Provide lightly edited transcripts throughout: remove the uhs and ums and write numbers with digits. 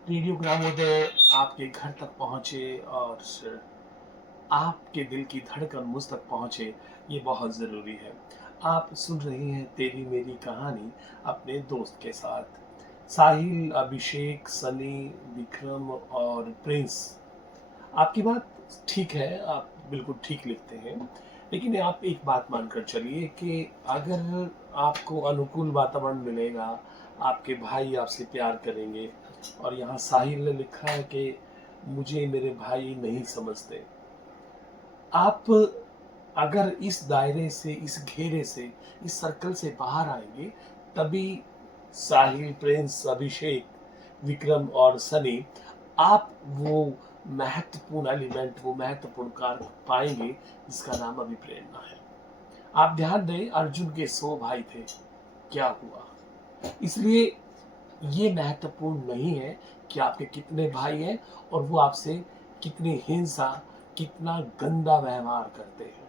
Radio ग्रामोदय आपके घर तक पहुँचे और आपके दिल की धड़कन मुझ तक पहुँचे, ये बहुत ज़रूरी है। आप सुन रही हैं तेरी मेरी कहानी अपने दोस्त के साथ। साहिल, अभिषेक, सनी, विक्रम और प्रिंस। आपकी बात ठीक है, आप बिल्कुल ठीक लिखते हैं। लेकिन आप एक बात मानकर चलिए कि अगर आपको अनुकूल वातावरण मिलेगा, आपके भाई आपसे प्यार करेंगे और यहाँ साहिल ने लिखा है कि मुझे मेरे भाई नहीं समझते। आप अगर इस दायरे से, इस घेरे से, इस सर्कल से बाहर आएँगे, तभी साहिल, प्रिंस, अभिषेक, विक्रम और सनी आप वो महत्वपूर्ण एलिमेंट, वो महत्वपूर्ण कारक पाएँगे जिसका नाम अभी प्रेरणा है। आप ध्यान दें, अर्जुन के 100 भाई थे, क्या हुआ? इसलिए ये महत्वपूर्ण नहीं है कि आपके कितने भाई हैं और वो आपसे कितनी हिंसा, कितना गंदा व्यवहार करते हैं।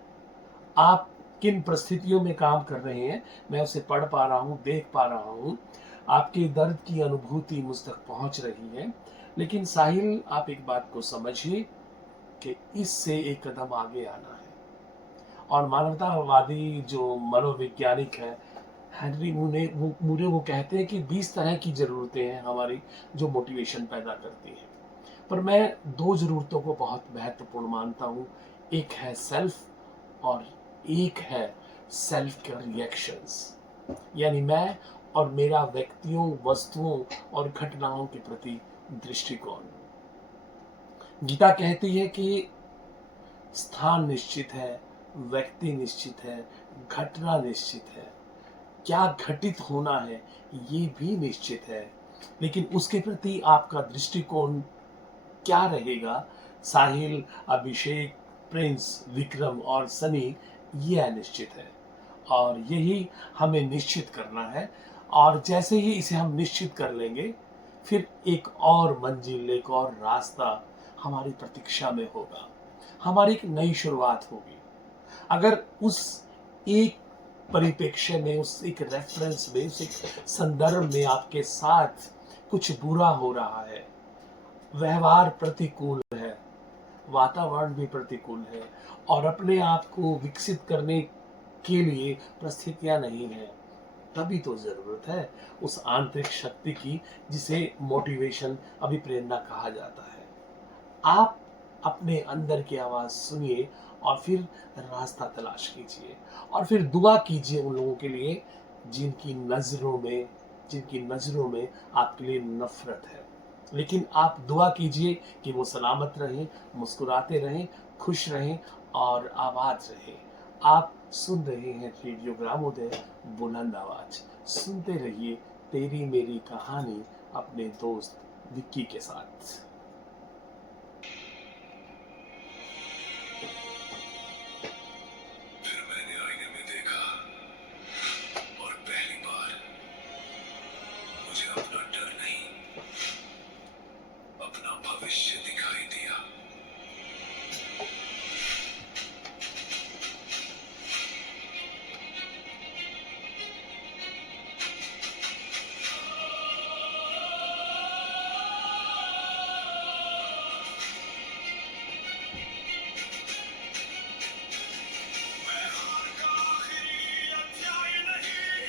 आप किन परिस्थितियों में काम कर रहे हैं, मैं उसे पढ़ पा रहा हूँ, देख पा रहा हूँ। आपके दर्द की अनुभूति मुझ तक पहुँच रही है। लेकिन साहिल, आप एक बात को समझिए कि इससे एक कदम आगे आना है। और मानवतावादी जो मनोवैज्ञानिक हैं, हेनरी मूरे वो कहते हैं कि 20 तरह की ज़रूरतें हैं हमारी, जो मोटिवेशन पैदा करती हैं। पर मैं 2 ज़रूरतों को बहुत महत्वपूर्ण मानता हूँ। एक है सेल्फ और एक है सेल्फ के रिएक्शंस। यानी मैं और मेरा व्यक्तियों, वस्तुओं और घटनाओं के प्रति दृष्टिकोण। गीता कहती है कि स्थान निश्चित है, व्यक्ति निश्चित है, घटना निश्चित है। क्या घटित होना है, ये भी निश्चित है। लेकिन उसके प्रति आपका दृष्टिकोण क्या रहेगा? साहिल, अभिषेक, प्रिंस, विक्रम और सनी, ये अनिश्चित है। और यही हमें निश्चित करना है। और जैसे ही इसे हम निश्चित कर लेंगे, फिर एक और मंजिल, एक और रास्ता हमारी प्रतीक्षा में होगा। हमारी एक नई शुरुआत होगी। अगर उस एक परिप्रेक्ष्य में, उस एक रेफरेंस में, उस एक संदर्भ में आपके साथ कुछ बुरा हो रहा है, व्यवहार प्रतिकूल है, वातावरण भी प्रतिकूल है और अपने आप को विकसित करने के लिए परिस्थितियां नहीं है, तभी तो ज़रूरत है उस आंतरिक शक्ति की जिसे मोटिवेशन, अभिप्रेरणा कहा जाता है। आप अपने अंदर की आवाज़ सुनिए और फिर रास्ता तलाश कीजिए और फिर दुआ कीजिए उन लोगों के लिए जिनकी नज़रों में आपके लिए नफ़रत है। लेकिन आप दुआ कीजिए कि वो सलामत रहें, मुस्कुराते रहें, खुश रहें और आबाद रहें। आप सुन रहे हैं रेडियो ग्रामोदय, बुलंद आवाज़। सुनते रहिए तेरी मेरी कहानी अपने दोस्त विक्की के साथ। फिर मैंने आईने में देखा और पहली बार मुझे अपना डर नहीं, अपना भविष्य दिखाई दिया। मैं हार का आखिरी अध्याय नहीं,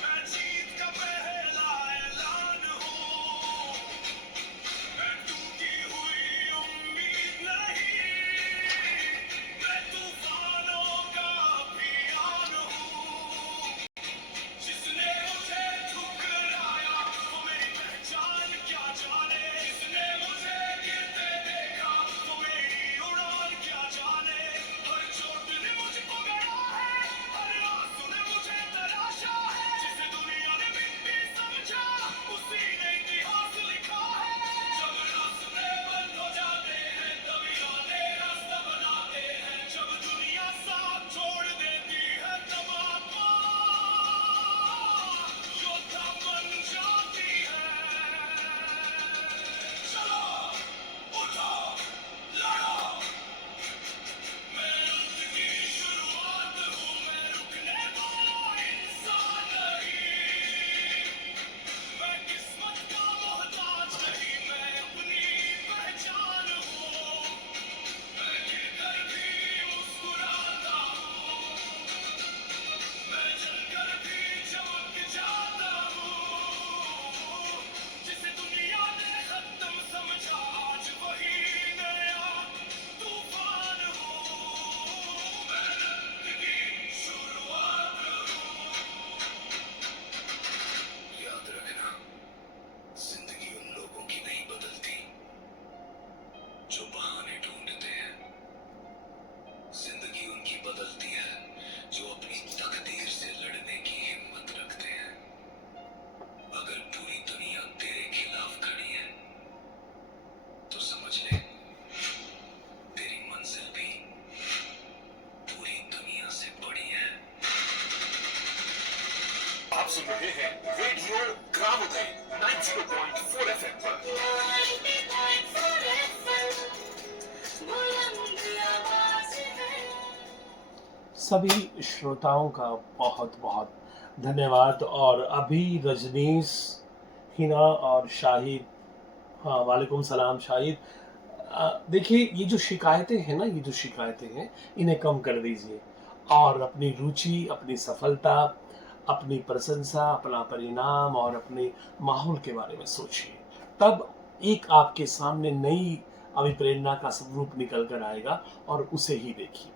मैं जीत का पहला ऐलान हूँ। मैं 90.4 FM पर। सभी श्रोताओं का बहुत बहुत धन्यवाद। और अभी रजनीश, हिना और शाहिद, हाँ वालेकुम सलाम शाहिद। देखिए ये जो शिकायतें हैं ना, ये जो शिकायतें हैं इन्हें कम कर दीजिए और अपनी रुचि, अपनी सफलता, अपनी प्रशंसा, अपना परिणाम और अपने माहौल के बारे में सोचिए। तब एक आपके सामने नई अभिप्रेरणा का स्वरूप निकल कर आएगा और उसे ही देखिए।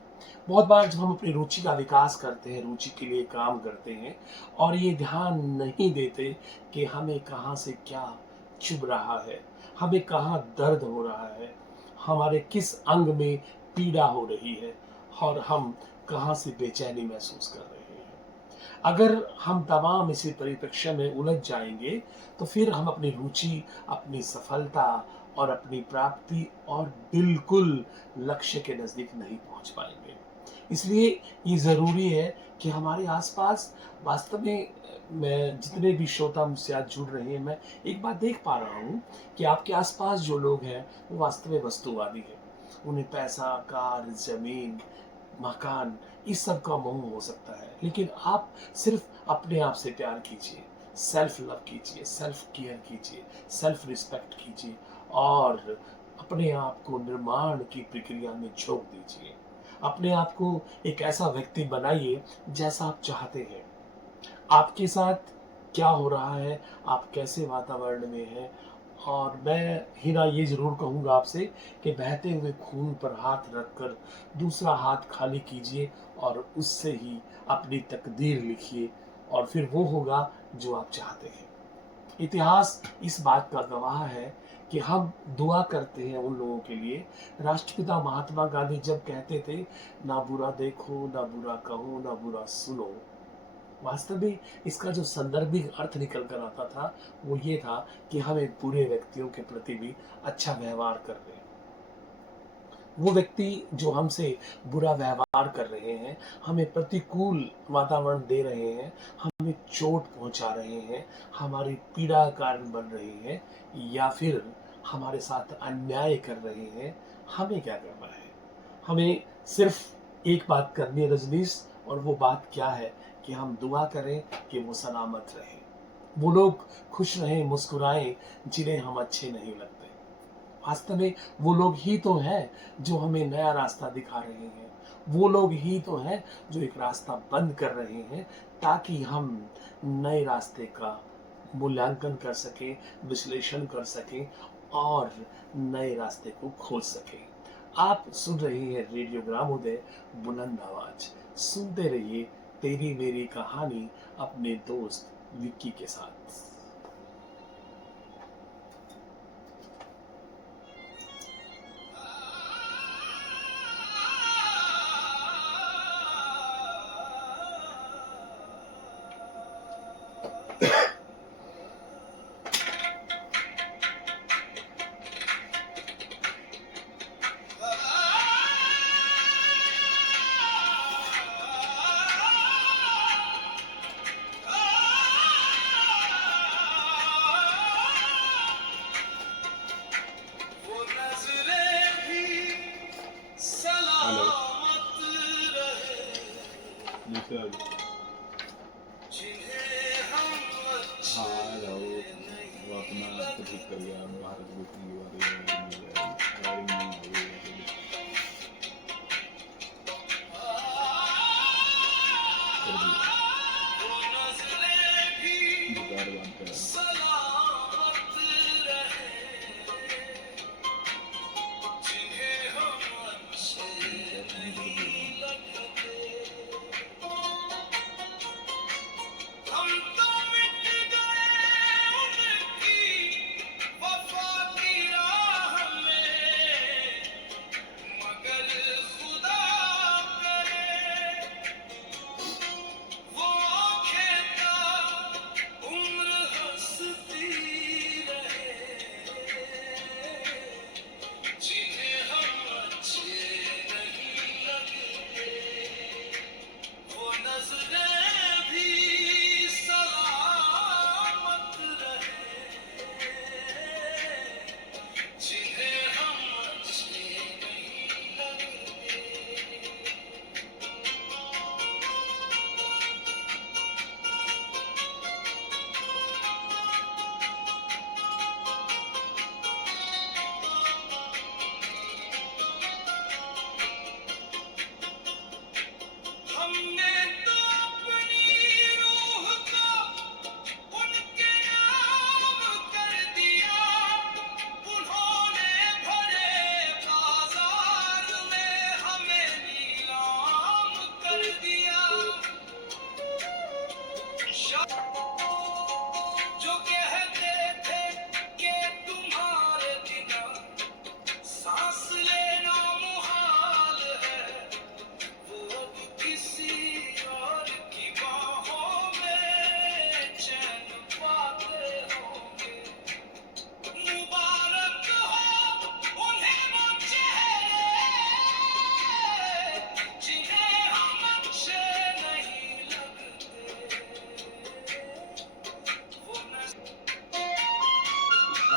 बहुत बार जब हम अपनी रुचि का विकास करते हैं, रुचि के लिए काम करते हैं और ये ध्यान नहीं देते कि हमें कहाँ से क्या चुभ रहा है, हमें कहाँ दर्द हो रहा है, हमारे किस अंग में पीड़ा हो रही है और हम कहाँ से बेचैनी महसूस कर रहे हैं। अगर हम तमाम इसी परिप्रेक्ष्य में उलझ जाएंगे तो फिर हम अपनी रुचि, अपनी सफलता और अपनी प्राप्ति और बिल्कुल लक्ष्य के नज़दीक नहीं पहुंच पाएंगे। इसलिए ये ज़रूरी है कि हमारे आसपास वास्तव में, मैं जितने भी श्रोता मुझसे आज जुड़ रहे हैं, मैं एक बात देख पा रहा हूँ कि आपके आसपास जो लोग हैं वो वास्तव में वस्तुवादी हैं। उन्हें पैसा, कार, ज़मीन, मकान, इस सब का मोह हो सकता है, लेकिन आप सिर्फ अपने आप से प्यार कीजिए, सेल्फ लव कीजिए, सेल्फ केयर कीजिए, सेल्फ रिस्पेक्ट कीजिए और अपने आप को निर्माण की प्रक्रिया में झोंक दीजिए। अपने आप को एक ऐसा व्यक्ति बनाइए जैसा आप चाहते हैं। आपके साथ क्या हो रहा है, आप कैसे वातावरण में हैं। और मैं हीरा ये ज़रूर कहूँगा आपसे कि बहते हुए खून पर हाथ रखकर दूसरा हाथ खाली कीजिए और उससे ही अपनी तकदीर लिखिए और फिर वो होगा जो आप चाहते हैं। इतिहास इस बात का गवाह है कि हम दुआ करते हैं उन लोगों के लिए। राष्ट्रपिता महात्मा गांधी जब कहते थे, ना बुरा देखो, ना बुरा कहो, ना बुरा सुनो, वास्तव में इसका जो संदर्भिक अर्थ निकल कर आता था वो ये था कि हम एक बुरे व्यक्तियों के प्रति भी अच्छा व्यवहार कर रहे हैं। वो व्यक्ति जो हमसे बुरा व्यवहार कर रहे हैं, हमें प्रतिकूल वातावरण दे रहे हैं, हमें चोट पहुंचा रहे हैं, हमारी पीड़ा का कारण बन रहे हैं या फिर हमारे साथ अन्याय कर रहे हैं, हमें क्या करना है? हमें सिर्फ एक बात करनी है रजनीश, और वो बात क्या है कि हम दुआ करें कि वो सलामत रहें, वो लोग खुश रहें, मुस्कुराएं जिन्हें हम अच्छे नहीं लगते। वास्तव में वो लोग ही तो हैं जो हमें नया रास्ता दिखा रहे हैं। वो लोग ही तो हैं जो एक रास्ता बंद कर रहे हैं ताकि हम नए रास्ते का मूल्यांकन कर सकें, विश्लेषण कर सकें और नए रास्ते को खोज सकें। आप सुन रहे हैं रेडियो ग्रामोदय, बुलंद आवाज। सुनते रहिए तेरी मेरी कहानी अपने दोस्त विक्की के साथ। वो नजरें भी हेलो सलामत रहे निशा जी। जिन्हें हम हाँ अच्छे आ जाओ, नहीं वो अपना तो ठीक कर गया। भारत बुकिंग की वायरिंग नहीं हो गई कर दिया, वो नजरें भी जुगाड़ बांध कर सलामत रहे जिन्हें हम अच्छे नहीं लगते हम तो मिट गए उनकी वफा की राह में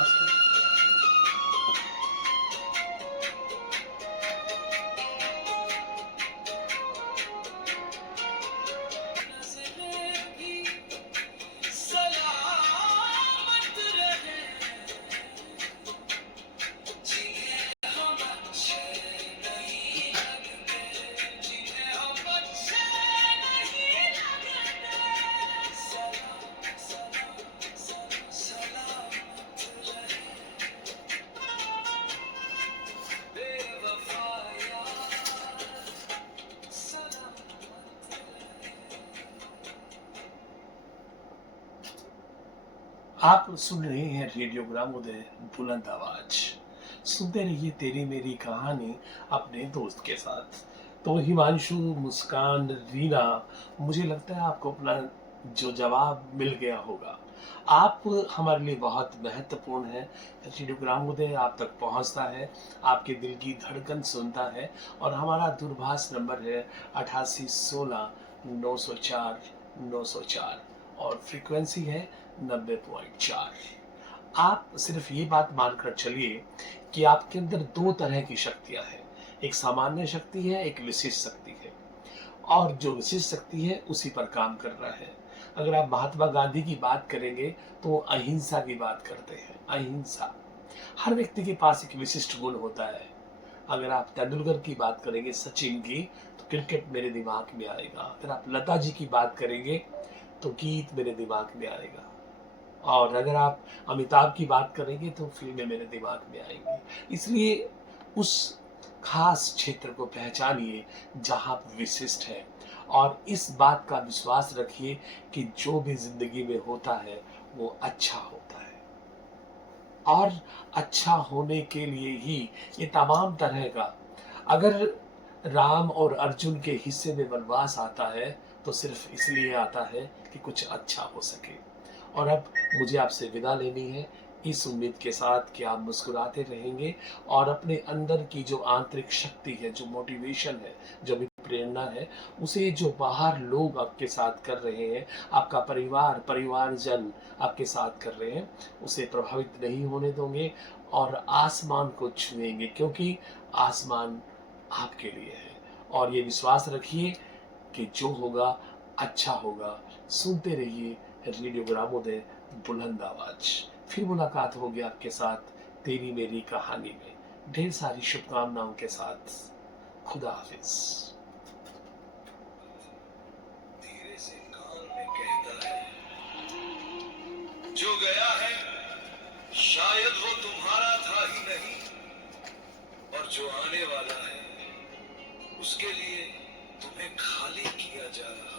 नमस्कार। नज़रें भी सलामत रहे, जिन्हें हम अच्छे नहीं लगते, जिन्हें हम अच्छे नहीं लगते, सलाम सलाम सलाम सलामत रहे, बेवफा यार सलामत रहे। आप सुन रहे हैं रेडियो ग्रामोदय बुलंद आवाज। सुनते रहिए तेरी मेरी कहानी अपने दोस्त के साथ। तो हिमांशु, मुस्कान, रीना, मुझे लगता है आपको अपना जो जवाब मिल गया होगा। आप हमारे लिए बहुत महत्वपूर्ण हैं। रेडियो ग्रामोदय आप तक पहुंचता है, आपके दिल की धड़कन सुनता है और हमारा दूरभाष नंबर है 8816 904 904 और फ्रीक्वेंसी है 90.4। आप सिर्फ ये बात मानकर चलिए कि आपके अंदर दो तरह की शक्तियां हैं। एक सामान्य शक्ति है, एक विशेष शक्ति है, और जो विशेष शक्ति है उसी पर काम कर रहा है। अगर आप महात्मा गांधी की बात करेंगे तो वो अहिंसा की बात करते हैं। अहिंसा, हर व्यक्ति के पास एक विशिष्ट गुण होता है। अगर आप तेंदुलकर की बात करेंगे, सचिन की, तो क्रिकेट मेरे दिमाग में आएगा। अगर आप लता जी की बात करेंगे तो गीत मेरे दिमाग में आएगा। और अगर आप अमिताभ की बात करेंगे तो फिल्में मेरे दिमाग में आएंगी। इसलिए उस खास क्षेत्र को पहचानिए जहां आप विशिष्ट हैं, और इस बात का विश्वास रखिए कि जो भी जिंदगी में होता है वो अच्छा होता है। और अच्छा होने के लिए ही ये तमाम तरह का, अगर राम और अर्जुन के हिस्से में वनवास आता है तो सिर्फ इसलिए आता है कि कुछ अच्छा हो सके। और अब मुझे आपसे विदा लेनी है, इस उम्मीद के साथ कि आप मुस्कुराते रहेंगे और अपने अंदर की जो आंतरिक शक्ति है, जो मोटिवेशन है, जो भी प्रेरणा है, उसे जो बाहर लोग आपके साथ कर रहे हैं, आपका परिवारजन आपके साथ कर रहे हैं, उसे प्रभावित नहीं होने दोगे और आसमान को छुएंगे, क्योंकि आसमान आपके लिए है। और ये विश्वास रखिए कि जो होगा अच्छा होगा। सुनते रहिए रेडियो ग्रामोदय बुलंद आवाज। फिर मुलाकात होगी आपके साथ तेरी मेरी कहानी में। ढेर सारी शुभकामनाओं के साथ। खुदा हाफिज। धीरे से कान में कहता है, जो गया है शायद वो तुम्हारा था ही नहीं, और जो आने वाला है उसके लिए तुम्हें खाली किया जा रहा है।